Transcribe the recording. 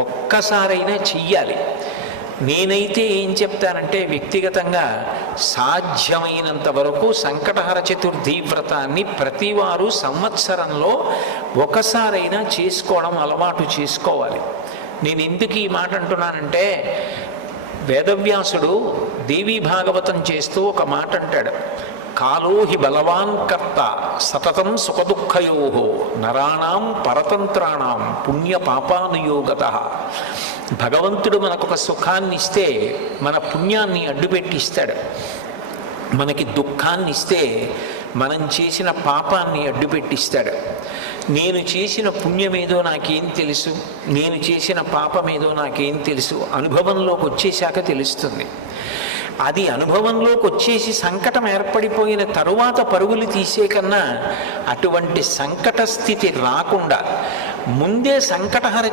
ఒక్కసారైనా చెయ్యాలి. నేనైతే ఏం చెప్తానంటే వ్యక్తిగతంగా సాధ్యమైనంత వరకు సంకటహర చతుర్థి వ్రతాన్ని ప్రతివారు సంవత్సరంలో ఒకసారైనా చేసుకోవడం అలవాటు చేసుకోవాలి. నేను ఎందుకు ఈ మాట అంటున్నానంటే, వేదవ్యాసుడు దేవీ భాగవతం చేస్తూ ఒక మాట అంటాడు, కాలో హి బలవాన్ కర్త సతతం సుఖదుఃఖయో నరాణం పరతంత్రాణం పుణ్య పాపానుయోగత. భగవంతుడు మనకొక సుఖాన్ని ఇస్తే మన పుణ్యాన్ని అడ్డుపెట్టిస్తాడు, మనకి దుఃఖాన్ని ఇస్తే మనం చేసిన పాపాన్ని అడ్డుపెట్టిస్తాడు. నేను చేసిన పుణ్యమేదో నాకేం తెలుసు, నేను చేసిన పాపమేదో నాకేం తెలుసు, అనుభవంలోకి వచ్చేశాక తెలుస్తుంది. అది అనుభవంలోకి వచ్చేసి సంకటం ఏర్పడిపోయిన తరువాత పరుగులు తీసే కన్నా అటువంటి సంకట స్థితి రాకుండా ముందే సంకటహర